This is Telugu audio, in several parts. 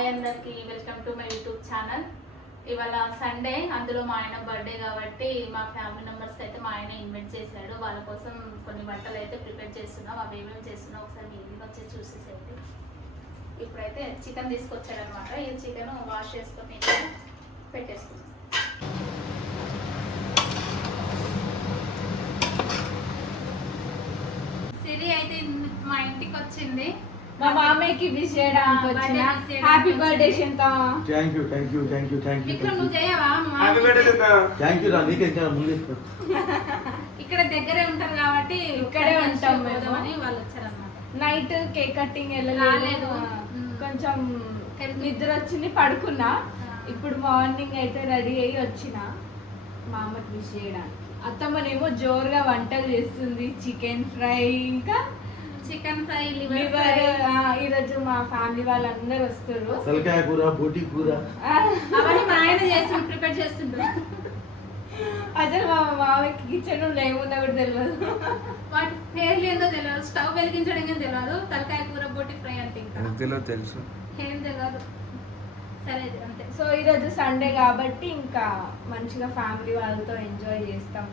హాయ్ అందరికి, welcome to my YouTube channel. ఇవాళ సండే, అందులో మా ఆయన బర్త్డే కాబట్టి మా ఫ్యామిలీ మెంబర్స్కి అయితే మా ఆయన ఇన్వైట్ చేశాడు. వాళ్ళ కోసం కొన్ని వంటలు అయితే ప్రిపేర్ చేస్తున్నాం. అవి ఏమేమి చేస్తున్నాం ఒకసారి మీ ఇంటికి వచ్చి చూసేసేయండి. ఇప్పుడైతే చికెన్ తీసుకొచ్చాడు అనమాట. ఈ చికెన్ వాష్ చేసుకొని పెట్టేసుకున్నాం. సిరి అయితే మా ఇంటికి వచ్చింది. మా మామయ్యకి విష్ చేయడానికి వచ్చిన. Happy birthday Shanta. Thank you thank you thank you thank you. Vikram నువ్వు చేయవా? Happy birthday Shanta. థాంక్యూ రా, నీకే ఇంకా ముందు ఇక్కడ దగ్గరే ఉంటారు కాబట్టి ఇక్కడే ఉంటాం మేము. వాళ్ళు వచ్చారన్నమాట. నైట్ కేక్ కటింగ్ వెళ్ళలేదు, కొంచెం నిద్ర వచ్చింది, పడుకున్నా. ఇప్పుడు మార్నింగ్ అయితే రెడీ అయ్యి వచ్చిన మా అమ్మకి విష్ చేయడానికి. అత్తమ్మనేమో జోరుగా వంటలు చేస్తుంది. చికెన్ ఫ్రై, ఇంకా చికెన్ ఫ్రై, లివర్. ఈరోజు మా ఫ్యామిలీ వాళ్ళందరూ వస్తారు. తలకాయ కూర, బోటి కూర అవన్నీ మా ఆయన చేసి ప్రిపేర్ చేస్తుంటారు. అసలు మా మామయ్యకి కిచెన్ లో ఏముందో కూడా తెలియదు. వాటి పేర్లు ఏందో తెలియదు, స్టవ్ వెలిగించడం ఏం తెలియదు. తలకాయ కూర, బోటి ఫ్రై అంటే ఇంకా తెలుసు ఏం తెలియదు. సరే అంతే. సో ఈరోజు సండే కాబట్టి ఇంకా మంచిగా ఫ్యామిలీ వాళ్ళతో ఎంజాయ్ చేస్తాం.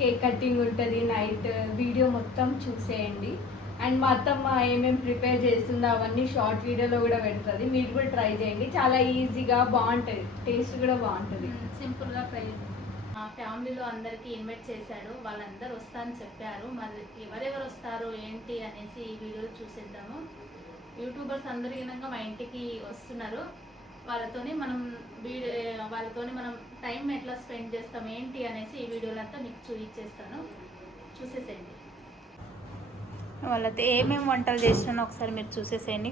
కేక్ కటింగ్ ఉంటుంది నైట్. వీడియో మొత్తం చూసేయండి. అండ్ మా అత్తమ్మ ఏమేమి ప్రిపేర్ చేస్తుందో అవన్నీ షార్ట్ వీడియోలో కూడా పెడుతుంది. మీరు కూడా ట్రై చేయండి. చాలా ఈజీగా బాగుంటుంది, టేస్ట్ కూడా బాగుంటుంది. సింపుల్గా ట్రై చేయండి. మా ఫ్యామిలీలో అందరికీ ఇన్వైట్ చేశాడు. వాళ్ళందరూ వస్తారని చెప్పారు. మరి ఎవరెవరు వస్తారు ఏంటి అనేసి ఈ వీడియోలో చూసేద్దాము. యూట్యూబర్స్ అందరూ విధంగా మా ఇంటికి వస్తున్నారు. వాళ్ళతోని మనం టైం ఎట్లా స్పెండ్ చేస్తాం ఏంటి అనేసి ఈ వీడియోలో అంతా మీకు చూపించేస్తాను. చూసేసేయండి. వాళ్ళతో ఏమేమి వంటలు చేస్తున్నానో ఒకసారి మీరు చూసేసేయండి.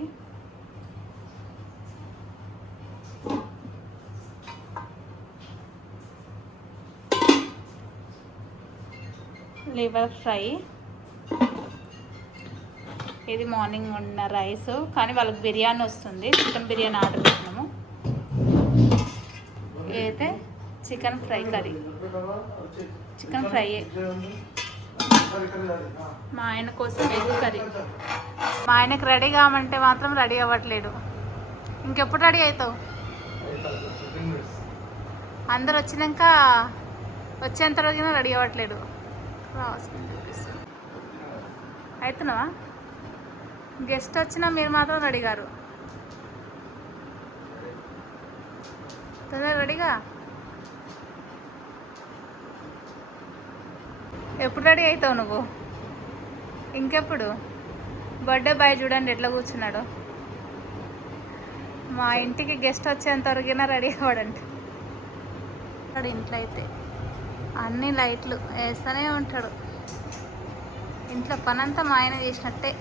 లివర్ ఫ్రై, ఇది మార్నింగ్ వండిన రైస్, కానీ వాళ్ళకి బిర్యానీ వస్తుంది. చికెన్ బిర్యానీ ఆర్డర్ పెట్టినాము. అయితే chicken fry curry, chicken fry. మా ఆయన కోసం ఎగ్ కర్రీ. మా ఆయనకు రెడీ కామంటే మాత్రం రెడీ అవ్వట్లేడు. ఇంకెప్పుడు రెడీ అవుతావు? అందరు వచ్చినాక వచ్చేంత రోజున రెడీ అవ్వట్లేడు. అవుతున్నావా? గెస్ట్ వచ్చినా మీరు మాత్రం రెడీ గారు. తొందరగా రెడీగా. ఎప్పుడు రెడీ అవుతావు నువ్వు? ఇంకెప్పుడు? బర్త్డే బాయ్ చూడండి ఎట్లా కూర్చున్నాడు. మా ఇంటికి గెస్ట్ వచ్చేంత వరకైనా రెడీ అవ్వడండి. ఇంట్లో అయితే అన్ని లైట్లు వేస్తూనే ఉంటాడు. ఇంట్లో పని అంతా మా ఆయన చేసినట్టే.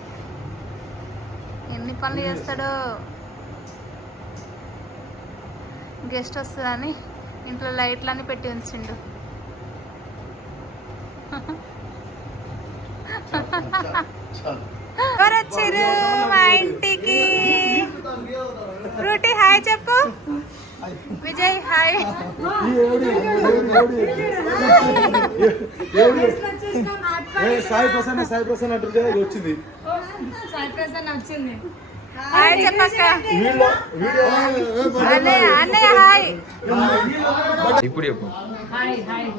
ఎన్ని పనులు చేస్తాడో. గెస్ట్ వస్తుందని ఇంట్లో లైట్లన్నీ పెట్టి ఉంచిండు. ఎవరు వచ్చారు మా ఇంటికి? ఫ్రూటీ హాయ్ చెప్పు. విజయ్ హాయ్. సాయి ప్రసన్న వచ్చింది. హాయ్ చెప్పక్క. అన్నయ్య హాయ్. ఇప్పుడు చెప్పు. Hi hi.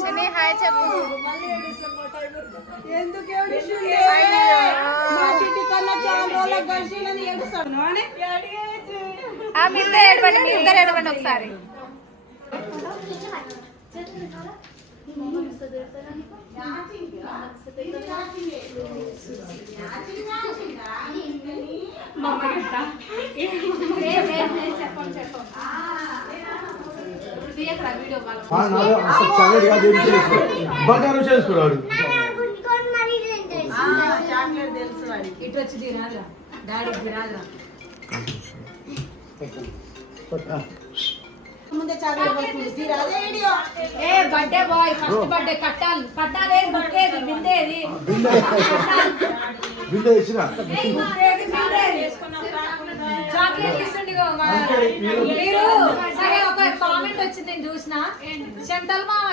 చిన్ని హాయ్ చెప్పు. మీ ఇద్దరు ఏడవండి ఒకసారి. బంగారం చేసుకున్నాడు. ఇటు వచ్చి తినాలా డాడీ తినాలా. ముందే చాక్లెట్ వస్తుంది తీరాదే వీడియో. ఏ బర్త్డే బాయ్ ఫస్ట్ బర్త్డే కట్టాలి బుక్కేది బిందేది బిందె ఇచ్చినా చాక్లెట్ ఇస్తుండిగో. మీరు సరే ఒక కామెంట్ వచ్చింది నేను చూసిన శంతల్ మామ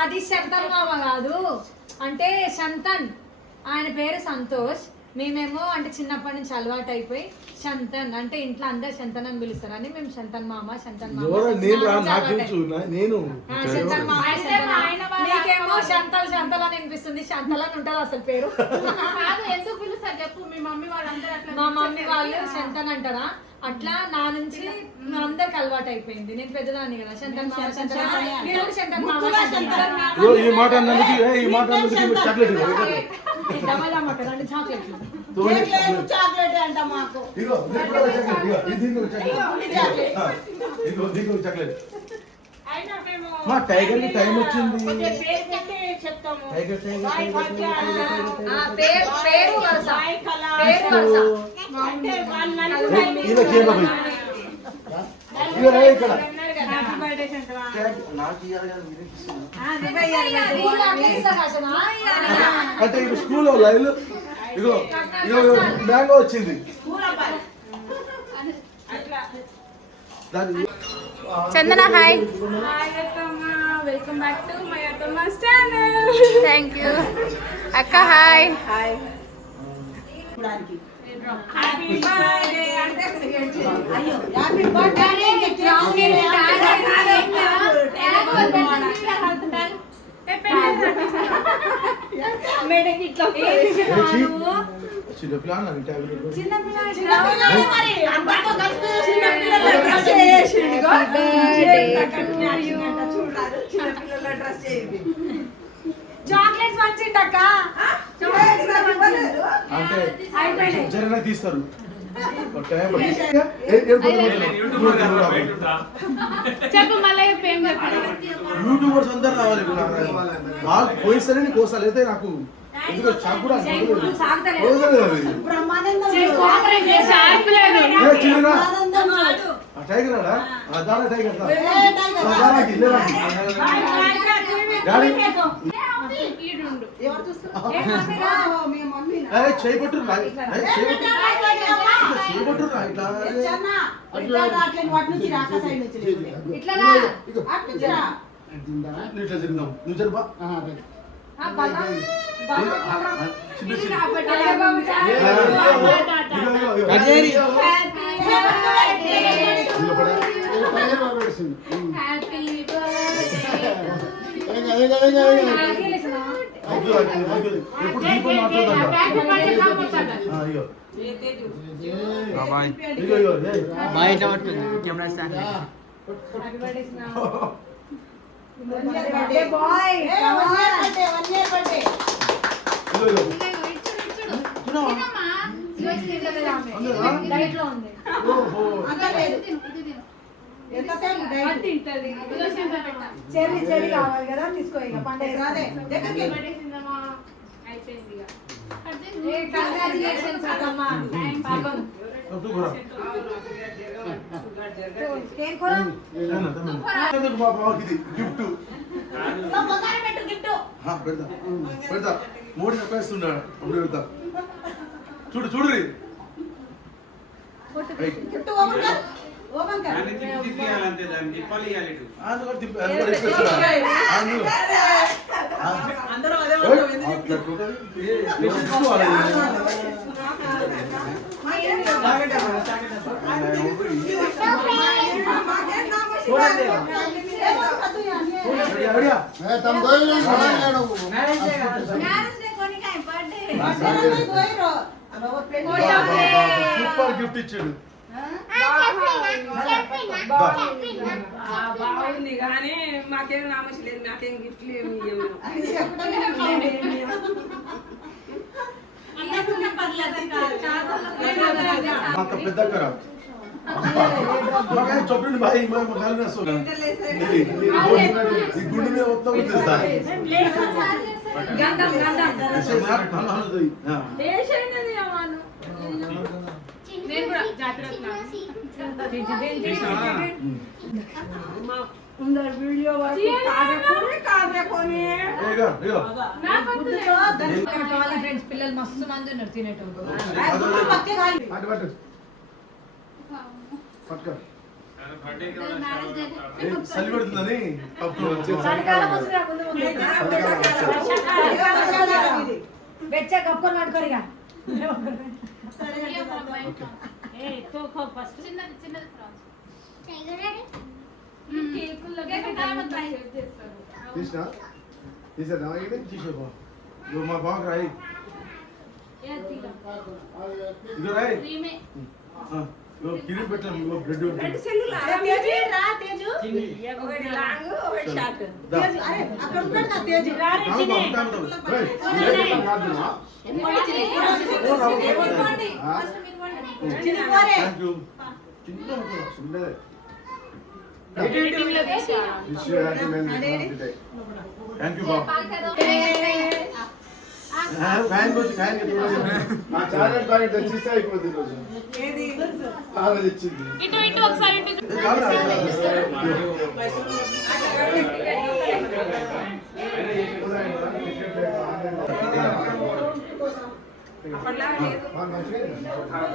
అది శంతల్ మామ కాదు అంటే శంతన్ ఆయన పేరు సంతోష్ మేమేమో అంటే చిన్నప్పటి నుంచి అలవాటు అయిపోయి శంతన్ అంటే ఇంట్లో అందరు శంతన్ అని పిలుస్తారని మేము శంతన్ మామ శంతన్ మామ శంతన్ మామ మీకేమో శంతల్ అని వినిపిస్తుంది శంతల్ అని ఉంటుంది అసలు పేరు కాదు ఎందుకు పిలుస్తారు చెప్పు మీ మమ్మీ వాళ్ళందరూ అట్లా మా మమ్మీ వాళ్ళు శంతన్ అంటారా అట్లా నా నుంచి అందరికి అలవాటు అయిపోయింది నేను పెద్దదాన్ని కదా శంతన్ మామ శంతన్ మామ. మీరు కూడా శంతన్ మామ శంతన్ మామ. ఈ మాట అన్నందుకు చాక్లెట్ డబల్ కదా అంటే చాక్లెట్లు చాక్లెట్ అంట మాకు చాక్లెట్ మా టైగర్ కి టైం వచ్చింది చెప్తాము టైగర్ పేరు వరుస పేరు వరుస ఇక్కడ అంటే ఇప్పుడు స్కూల్లో లైవ్ ఇగో ఇగో మ్యాంగో వచ్చింది Chandana hi welcome back to my అత్తమ్మాస్ ఛానల్. థ్యాంక్ యూ అక్క హాయ్ హ్యాపీ బర్త్డే అంటే అయ్యో హ్యాపీ బర్త్డే మేడకి ఇట్లా చిన్న ప్లాన్ చిన్న మరి అందరితో కలిసి చిన్నపిల్లల డ్రెస్ చేసిండు చిన్నపిల్లల డ్రెస్ చేయండి చాక్లెట్స్ వచ్చిండక్క అంటే అయిపోయినాయి జరనే తీస్తారు చెప్పు మళ్ళీ యూట్యూబర్స్ అందరు రావాలి నాకు పోయిస్తేనే నీకు కోసాలు అయితే నాకు ఎందుకో షాక్ కూడా బ్రహ్మానందం టైగర్ ఆడా దాని టైగర్ డాడీ ఎవరు చూస్తారు మీ మమ్మీ చేయబట్టు చేయబట్టు ఇట్లా రాట్లేదు వాటి నుంచి రాక సైడ్ నుంచి ఇట్లా అటు నుంచి రా ఇట్లా తిరిగాం నువ్వు జరుపా చిన్న ఎప్పుడు దీపం మాట్లాడదా అయ్యో బాయ్ డైట్ లో ఉంది చెర్రీ చెర్రీ కావాలి కదా తీసుకో ఇక పండుగ కంగ్రాచులేషన్స్ అమ్మా పాపం గిఫ్ట్ పెడతా పెడతా మోడీ చెప్పేస్తున్నాడు అప్పుడు పెడతా చూడు చూడు సూపర్ గిఫ్ట్ ఇచ్చాడు బాగుంది కానీ మాకేం నామోషి లేదు మాకేం గిఫ్ట్లు ఏమి అంత పెద్ద కరా మగాయన చొప్పండి బాయ్ మా కాలు వేస్తాం ఈ గుండె మీద మొత్తం వచ్చేస్తా గంధం గంధం నేను కూడా జాతర వీడియో ఫ్రెండ్స్ పిల్లలు మస్తు మంది ఉన్నారు తినేటోళ్ళు పట్టుకో. చలి పెడుతుందని చలికాలం వస్తుందా ముందు ముందు? వెచ్చ కప్పుకొని పడుకోరిగా. చిన్నది చిన్నది ఫ్రాన్స్. తీసినా తీసేద్దాం ఇది తీసేపో ఇగో మా బాగా రాయి ఇగో రాయి క్రీమే. ఇగో కిరీట్ పెట్టాం ఇగో బ్రెడ్ తేజు రా తేజు ఒకటి లాంగ్ ఒకటి షార్ట్ తేజు అరే అక్కడ ఉంటాడు కదా తేజు రా రే చిన్ని చిన్ని పోరే థ్యాంక్ యూ బాబు ఫ్యాన్ వచ్చి ఫ్యాన్ చాక్లెట్ ప్యాకెట్ తెచ్చిస్తే అయిపోతుంది ఈరోజు తెచ్చింది ఇటు ఇటు ఒకసారి ఇటు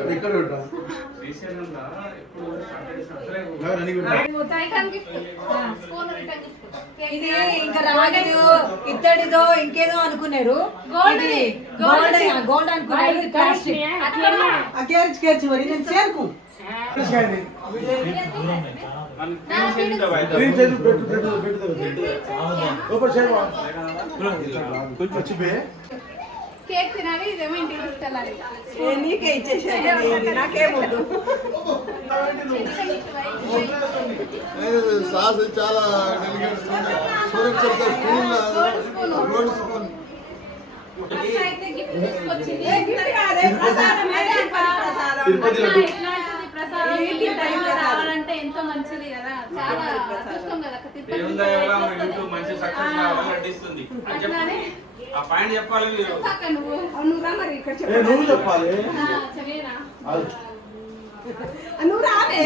ఇక్కడ ఇది ఇంకా రాగదు ఇత్తడిదో ఇంకేదో అనుకున్నారు. ఇది గోల్డ్ అనుకున్నారు. ఇది ప్లాస్టిక్. కేర్చి మరి నేను చేరుకు కేక్ తినాలి, ఇదేమో ఇంటికి తీసుకెళ్ళాలి. నీకే ఇచ్చేసాను నాకేమొద్దు సాస్ చాలా delicate Surat spoon gold spoon అయితే గిఫ్ట్ తీసుకొచ్చింది. తిరుపతి ఇట్లాంటిది ప్రసాదం ఈ టైంలో రావాలంటే ఎంతో మంచిది కదా, చాలా అదృష్టం కదా. మంచి సక్సెస్ కావాలని నటిస్తుంది అని చెప్పి ఆ పాయింట్ చెప్పాలి మీరు. నువ్వు రా మరి ఇక్కడ నువ్వు చెప్పాలి చదివేనా నువ్వు రావే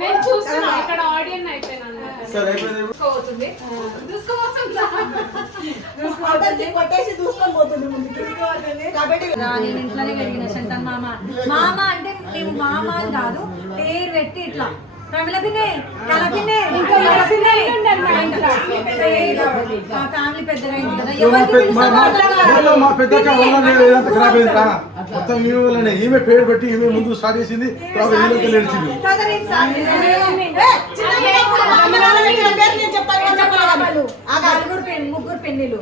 నేను చూస్తున్నా ఇక్కడ ఆడియన్ అయిపోయినా. సరే అయిపోయింది కొట్టేసి దూసుకొని పోతుంది ముందుకి కాబట్టి నేను ఇంట్లోనే పెరిగిన శంతన్ మామ. మామ అంటే మేము మామ అని కాదు, పేరు పెట్టి ఇట్లా ప్రమిళ పిన్నే కల పిన్నే మా ఫ్యామిలీ పెద్దగా అయింది కదా. ఎవరికి పిలుస్తామో మా పెద్దక్క వల్ల నేను ఏదంతా ఖరాబ్ అయిందా మొత్తం ఈమె వల్లనే. ఈమె పేరు పెట్టి ఈమె ముందు స్టార్ట్ చేసింది, తర్వాత ఈమెకి నడిచింది. ముగ్గురు పెన్నిలు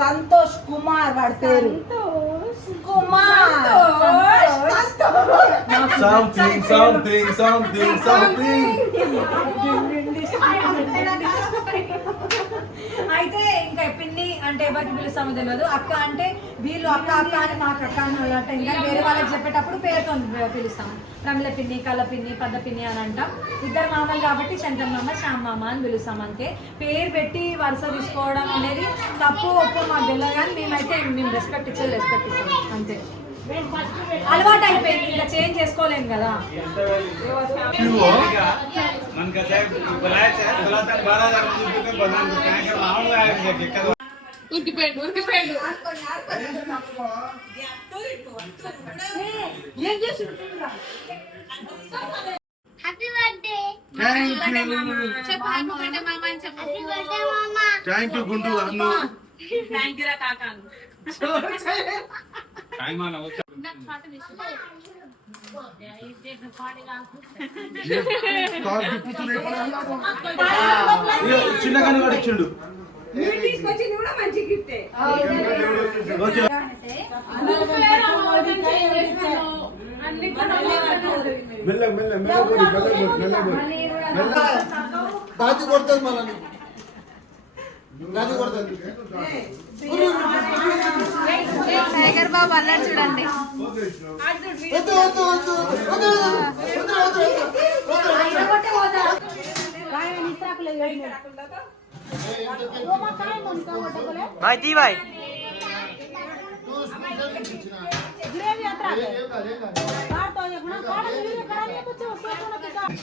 సంతోష్ కుమార్ వాడి పేరు సంథింగ్ సంథింగ్ సంథింగ్ సంథింగ్. అయితే ఇంకా పిన్ని అంటే ఎవరికి పిలుస్తామో తెలియదు. అక్క అంటే వీళ్ళు అక్క అక్క అని మాకు అక్క అని అన్నట్టు. ఇంకా వేరే వాళ్ళకి చెప్పేటప్పుడు పేరుతో పిలుస్తాము. ప్రమిళ పిన్ని, కళ్ళ పిన్ని, పద్ద పిన్ని అని అంటాం. ఇద్దరు మామలు కాబట్టి శంకర్ మామ, శ్యామ్ మామ అని పిలుస్తాం. అంతే పేరు పెట్టి వరుస తీసుకోవడం అనేది తప్పు ఒప్పు మాకు తెలియదు, కానీ మేమైతే మేము రెస్పెక్ట్ ఇచ్చేది రెస్పెక్ట్ ఇస్తాం అంతే. అలవాటు అయిపోయింది, ఇంకా చేంజ్ చేసుకోలేము కదా. థ్యాంక్ యూ గుంటూ అన్ను. చిన్నగానే వాడు ఇచ్చిండు. తీసుకొచ్చింది కూడా మంచి గిఫ్టే. ఓకే మెల్ల మెల్ల మెల్ల బాతి కొడుతుంది మళ్ళీ బాతి కొడుతుంది. టైగర్ బాబు అల్లరి చూడండి. వద్దు వద్దు వద్దు వద్దు వద్దు వద్దు వద్దు भाई भाई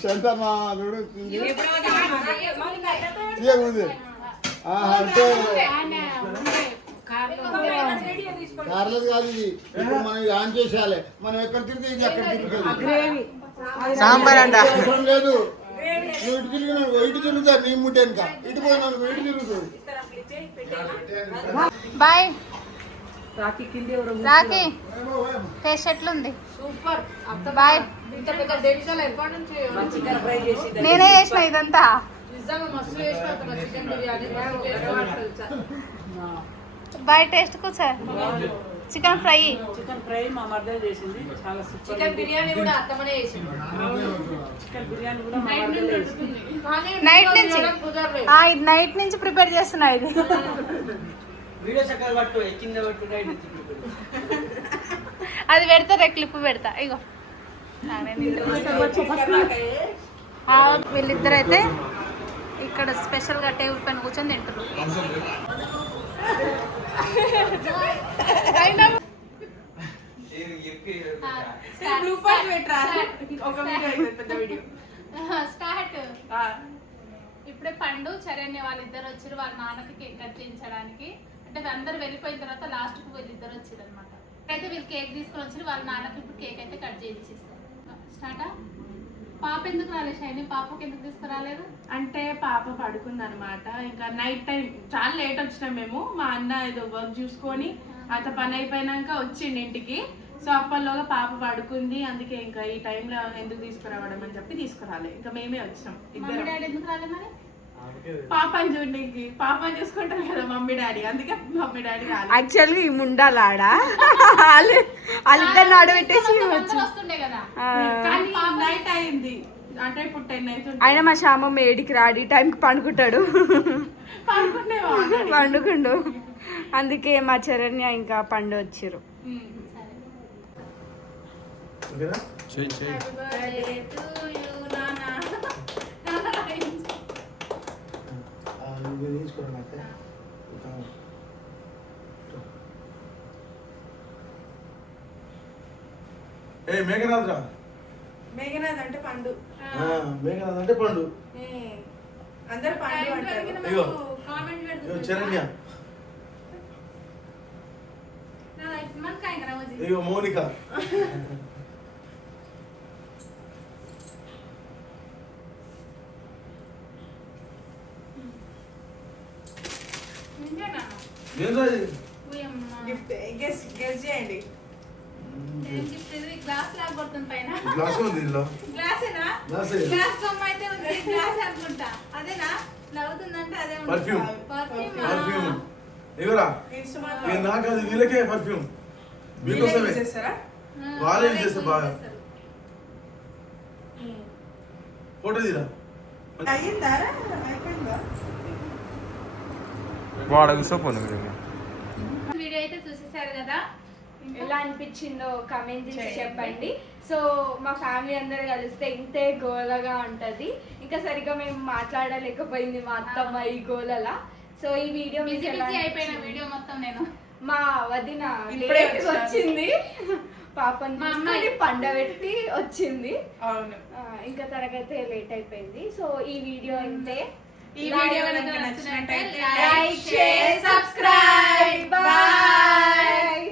శంతమా అంటే కార్లేదు కాదు ఇది. ఇప్పుడు మనం ఇది ఆన్ చేసేయాలి. మనం ఎక్కడ తిరిగితే ఇది అక్కడ తిరుగుతుంది. సాంబార్ అంట. అవసరం లేదు. నువ్వు ఇటు తిరిగినావు, ఇటు తిరుగుతా నీ ముట్ట వెనుక. ఇటు పోయినావు, ఇటు తిరుగుతుంది. బాయ్ రాఖీ టేస్ట్ ఎట్లుంది? సూపర్. బాయ్. ఇంత పెద్ద డెలిషియస్ ఎప్పటి నుంచి నేనే చేసిన ఇదంతా. నిజంగా మస్తు చేసిన చికెన్ బిర్యానీ బాయ్ టేస్ట్ కు సార్. చికెన్ ఫ్రై మా మర్దే చేసింది చాలా సూపర్. చికెన్ బిర్యానీ కూడా అత్తమనే చేసింది. చికెన్ బిర్యానీ కూడా మా మర్దే చేసింది. నైట్ నుంచి ఇది నైట్ నుంచి ప్రిపేర్ చేస్తున్నా ఇది. అది పెడతా రే క్లిప్ పెడతా ఇగో. వీళ్ళిద్దరు అయితే ఇక్కడ స్పెషల్ గా టేబుల్ పైన కూర్చొని తింటారు. స్టార్ట్. ఇప్పుడే పండు చరణ్య వాళ్ళిద్దరు వచ్చారు వాళ్ళ నాన్నకి కేక్ కట్ చేయించడానికి. అంటే అందరు వెళ్ళిపోయిన తర్వాత లాస్ట్ కు వీళ్ళిద్దరు వచ్చారు అనమాట. అయితే వీళ్ళు కేక్ తీసుకొని వచ్చారు వాళ్ళ నాన్నకి ఇప్పుడు కేక్ అయితే కట్ చేయించేస్తారు. స్టార్టా. పాప ఎందుకు రాలేదు షైని? పాపకి ఎందుకు తీసుకురాలేదు? అంటే పాప పడుకుంది అనమాట. ఇంకా నైట్ టైం చాలా లేట్ వచ్చినాం మేము. మా అన్న ఏదో వర్క్ చూసుకొని అంత పని అయిపోయినాక వచ్చిండు ఇంటికి. సో అప్పట్లోగా పాప పడుకుంది. అందుకే ఇంకా ఈ టైంలో ఎందుకు తీసుకురావడం అని చెప్పి తీసుకురాలే. ఇంకా మేమే వచ్చినాం మమ్మీ డాడీ ఎందుకు రాలేదు మరి? పాపని చూడడానికి. పాపని చూసుకుంటారు కదా మమ్మీ డాడీ, అందుకే మమ్మీ డాడీ రాలేదు. యాక్చువల్గా ఈ ముండాలాడా వాళ్ళిద్దరు నడబెట్టేసి వస్తుండే కదా. కానీ నైట్ అయింది అంటే ఇప్పుడు 10 అవుతుంది. ఆయన మా శ్యామమ్మ ఏడికి రాడు, ఈ టైంకి పండుకుంటాడు. పండుకుండు. అందుకే మా చరణ్య ఇంకా పండు వచ్చారు. మేఘనాథ్ రా. మేఘనాథ్ అంటే పండు. మేఘనాథ్ అంటే పండు. అందరు పండు అంటారు. ఇగో చరణ్య. ఇగో మౌనిక. గిఫ్ట్ గెస్ చేయండి. గ్లాస్ లాగొడుతుంది పైన. గ్లాస్ ఉంది ఇందులో. గ్లాసేనా? గ్లాస్ బొమ్మ అయితే ఉంది. గ్లాస్ అనుకుంటా. అదేనా? నవ్వుతుందంటే అదే ఉంది. పర్ఫ్యూమ్. పర్ఫ్యూమ్. ఇగోరా. ఇది నాకు అది వీళ్ళకే పర్ఫ్యూమ్. మీకోసమే. వాళ్ళే యూజ్ చేస్తారు బాగా. ఫోటో తీరా. అయ్యిందారా? అయిపోయిందా? వీడియో అయితే చూసేసారు కదా. ఎలా అనిపించిందో కమెంట్ చేసి చెప్పండి. సో మా ఫ్యామిలీ అందరు కలిస్తే ఇంతే గోలగా ఉంటుంది. ఇంకా సరిగ్గా మేము మాట్లాడలేకపోయింది మా అత్తమ్మ ఈ గోలలా. సో ఈ వీడియో మీకు అయిపోయిన వీడియో మొత్తం నేను మా వదిన లేట్ వచ్చింది. పాపని తీసుకొని పండబెట్టి వచ్చింది. ఇంకా తనకైతే లేట్ అయిపోయింది. సో ఈ వీడియో ఇంతే. ఈ వీడియో కనుక నచ్చినట్టయితే లైక్, షేర్, సబ్స్క్రైబ్. బాయ్.